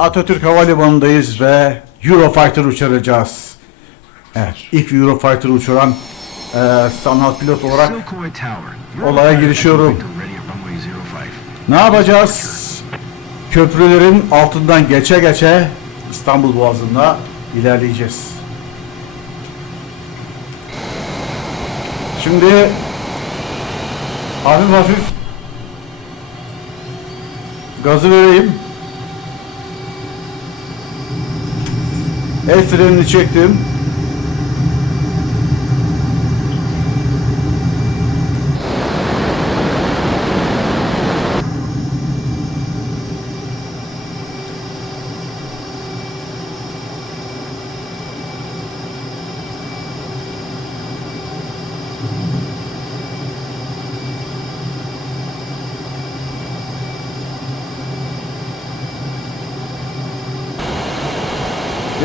Atatürk Havalimanı'ndayız ve Eurofighter uçuracağız. Evet, ilk Eurofighter uçuran e, sanal pilot olarak olaya girişiyorum. Ready at runway 05. ne yapacağız? Köprülerin altından geçe geçe İstanbul Boğazı'nda ilerleyeceğiz. Şimdi hafif hafif gazı vereyim. El frenini çektim.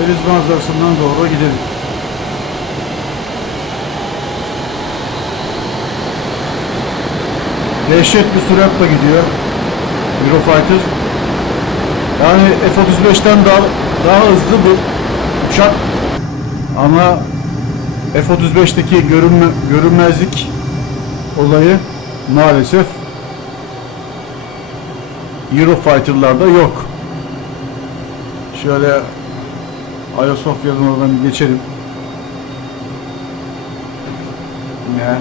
Deniz manzarasından doğru gidelim. Dehşet bir süratle gidiyor. Eurofighter. Yani F-35'ten daha, daha hızlı bir uçak. Ama F-35'teki görünme, görünmezlik olayı maalesef Eurofighter'larda yok. Şöyle Ayasofya'dan oradan geçelim. Ne?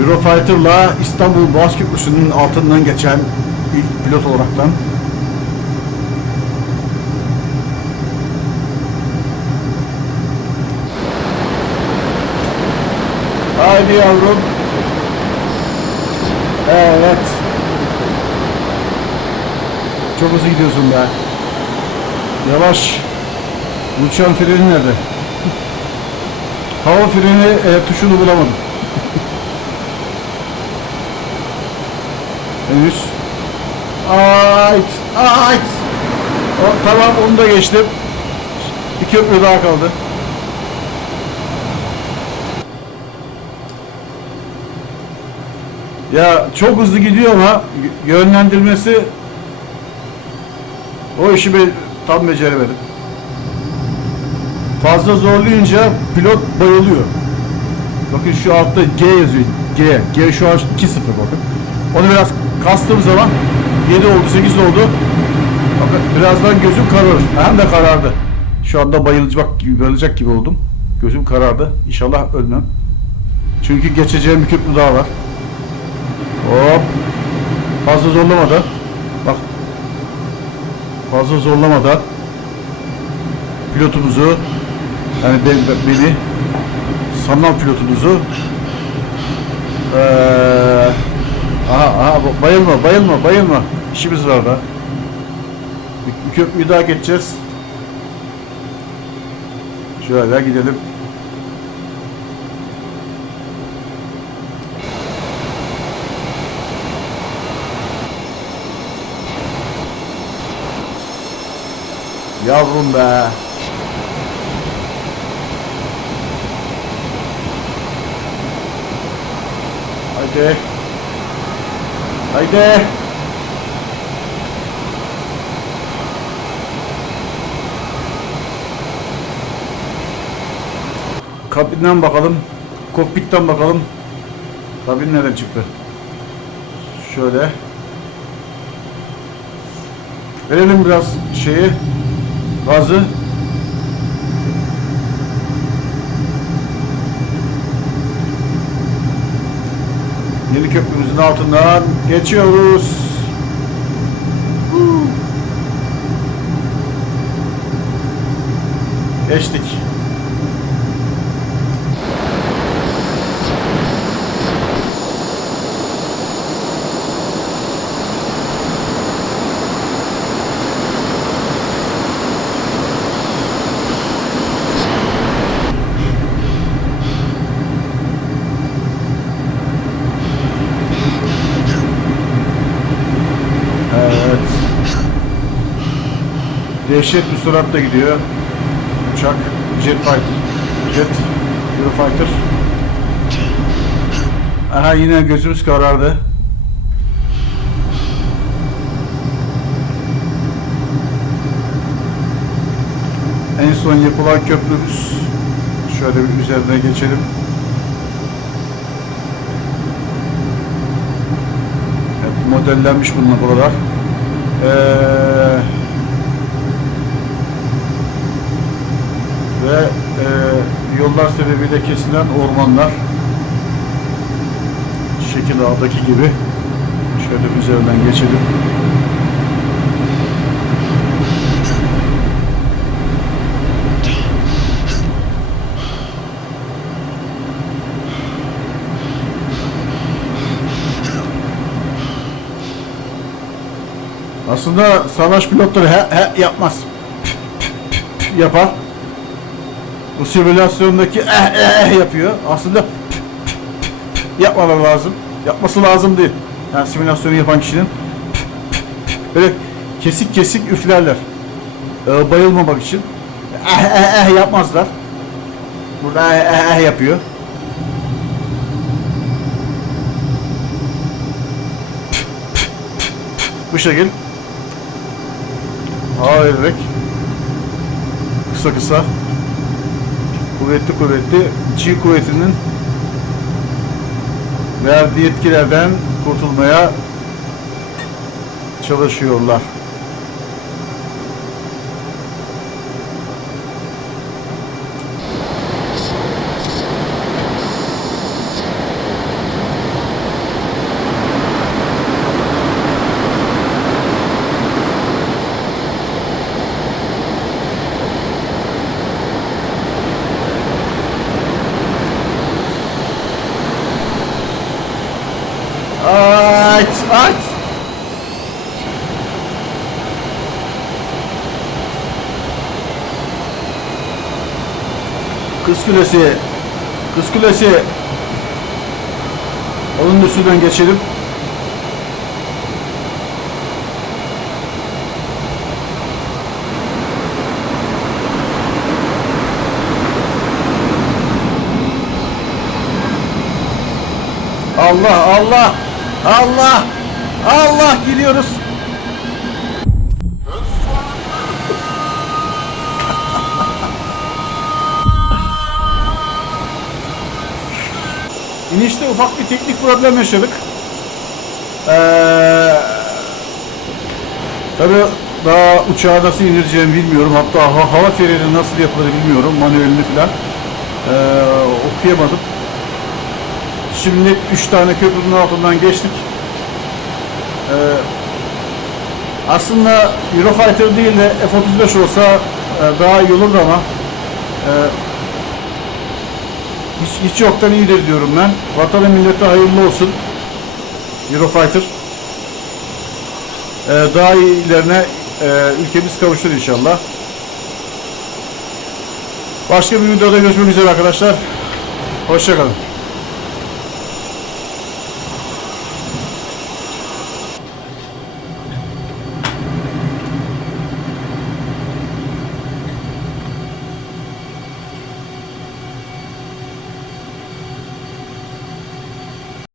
Eurofighter'la İstanbul Boğaz Köprüsü'nün altından geçen ilk pilot olaraktan Haydi yavrum. Evet. Çok hızlı gidiyorsun be. Yavaş. Uçağın freni nerede? Hava freni e, tuşunu bulamadım. Henüz. Ayt. O, tamam onu da geçtim. Bir köprü daha kaldı. Ya çok hızlı gidiyor ama yönlendirmesi o işi ben tam beceremedim. Fazla zorlayınca pilot bayılıyor. Bakın şu altta G yazıyor. G. G şu an 2-0 bakın. Onu biraz kastığım zaman 7 oldu 8 oldu. Bakın birazdan gözüm kararır. Hem de karardı. Şu anda bayılacak gibi, bayılacak gibi oldum. Gözüm karardı. İnşallah ölmem. Çünkü geçeceğim bir köprü daha var. Hop. Fazla zorlamadan. Bak. Fazla zorlamadan. Pilotumuzu yani ben, ben- beni sanal pilotumuzu eee aha, aha ba- bayılma bayılma bayılma işimiz var da bir, bir köprüyü daha geçeceğiz şöyle gidelim Yavrum be. Haydi. Haydi. Kabinden bakalım. Kokpitten bakalım. Kabin nereden çıktı? Şöyle. Verelim biraz şeyi. Gazı. Yeni köprümüzün altından geçiyoruz. Geçtik. Dehşet bir süratle gidiyor. uçak. Jet Fighter. Jet Eurofighter. Aha yine gözümüz karardı. En son yapılan köprümüz. Şöyle bir üzerine geçelim. Evet, modellenmiş bununla buralar. Ee, ve e, yollar sebebiyle kesilen ormanlar. Şekil Ağa'daki gibi. Şöyle üzerinden geçelim. Aslında savaş pilotları he, he yapmaz. Yapar. Bu simülasyondaki eh eh eh yapıyor. Aslında yapmaları lazım. Yapması lazım değil. Yani simülasyonu yapan kişinin böyle kesik kesik üflerler. Ee, bayılmamak için. Eh eh eh yapmazlar. Burada eh eh eh yapıyor. Bu şekil. Hava vererek kısa kısa kuvvetli kuvvetli G kuvvetinin verdiği etkilerden kurtulmaya çalışıyorlar. Kız Kulesi. Kız Kulesi. Onun üstünden geçelim. Allah Allah Allah Allah gidiyoruz. İnişte ufak bir teknik problem yaşadık. Ee, tabii daha uçağı nasıl indireceğimi bilmiyorum. Hatta ha- hava freni nasıl yapılır bilmiyorum. Manuelini falan ee, okuyamadım. Şimdi 3 tane köprünün altından geçtik. Ee, aslında Eurofighter değil de F-35 olsa e, daha iyi olurdu ama e, hiç, hiç yoktan iyidir diyorum ben. Vatana millete hayırlı olsun. Eurofighter. Ee, daha iyilerine e, ülkemiz kavuşur inşallah. Başka bir videoda görüşmek üzere arkadaşlar. Hoşçakalın.